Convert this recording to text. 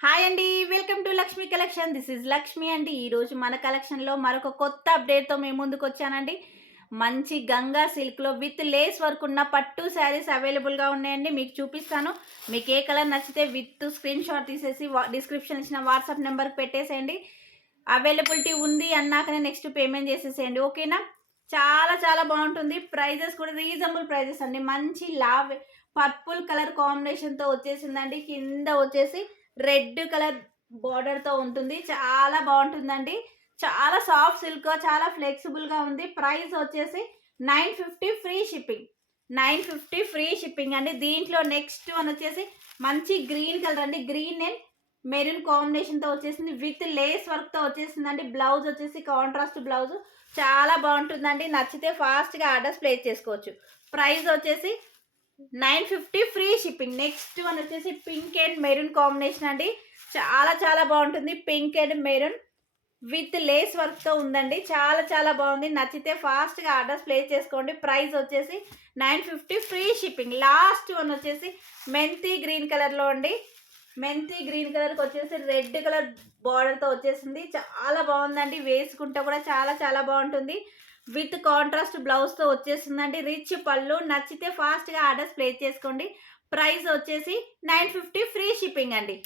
Hi అండి. Welcome to Lakshmi collection. This is Lakshmi అండి. ఈరోజు మన కలెక్షన్‌లో మరొక కొత్త అప్డేట్‌తో మీ ముందుకొచ్చానండి. మంచి గంగా సిల్క్‌లో విత్ లేస్ వర్క్ ఉన్న పట్టు శారీస్ అవైలబుల్‌గా ఉన్నాయండి. మీకు చూపిస్తాను. మీకు ఏ కలర్ నచ్చితే విత్ స్క్రీన్ షాట్ తీసేసి డిస్క్రిప్షన్ ఇచ్చిన వాట్సాప్ నెంబర్‌కి పెట్టేసేయండి. అవైలబిలిటీ ఉంది అన్నాకనే నెక్స్ట్ పేమెంట్ చేసేసేయండి. ఓకేనా? చాలా చాలా బావుంటుంది. ప్రైజెస్ కూడా రీజనబుల్ ప్రైజెస్ అండి. మంచి పర్పుల్ కలర్ కాంబినేషన్‌తో వచ్చేసిందండి. కింద వచ్చేసి రెడ్ కలర్ బోర్డర్‌తో ఉంటుంది. చాలా బావుంటుందండి. చాలా సాఫ్ట్ సిల్క్, చాలా ఫ్లెక్సిబుల్‌గా ఉంది. ప్రైస్ వచ్చేసి 950 ఫ్రీ షిప్పింగ్. 950 ఫ్రీ షిప్పింగ్ అండి. దీంట్లో నెక్స్ట్ వన్ వచ్చేసి మంచి గ్రీన్ కలర్ అండి. గ్రీన్ అండ్ మెరూన్ కాంబినేషన్‌తో వచ్చేసింది. విత్ లేస్ వర్క్‌తో వచ్చేసిందండి. బ్లౌజ్ వచ్చేసి కాంట్రాస్ట్ బ్లౌజ్. చాలా బావుంటుందండి. నచ్చితే ఫాస్ట్‌గా ఆర్డర్స్ ప్లేస్ చేసుకోవచ్చు. ప్రైస్ వచ్చేసి 950 ఫ్రీ షిప్పింగ్. నెక్స్ట్ వన్ వచ్చేసి పింక్ అండ్ మెరూన్ కాంబినేషన్ అండి. చాలా చాలా బాగుంటుంది. Pink and maroon with lace వర్క్తో ఉందండి. చాలా చాలా బాగుంది. నచ్చితే ఫాస్ట్గా ఆర్డర్స్ ప్లేస్ చేసుకోండి. ప్రైస్ వచ్చేసి 950 ఫ్రీ షిప్పింగ్. లాస్ట్ వన్ వచ్చేసి మెంతి గ్రీన్ కలర్లో అండి. మెంతి గ్రీన్ కలర్కి వచ్చేసి రెడ్ కలర్ బార్డర్తో వచ్చేసింది. చాలా బాగుందండి. వేసుకుంటే కూడా చాలా చాలా బాగుంటుంది. విత్ కాంట్రాస్ట్ బ్లౌజ్తో వచ్చేసిందండి. రిచ్ పళ్ళు. నచ్చితే ఫాస్ట్గా ఆర్డర్స్ ప్లేస్ చేసుకోండి. ప్రైస్ వచ్చేసి 950 ఫ్రీ షిప్పింగ్ అండి.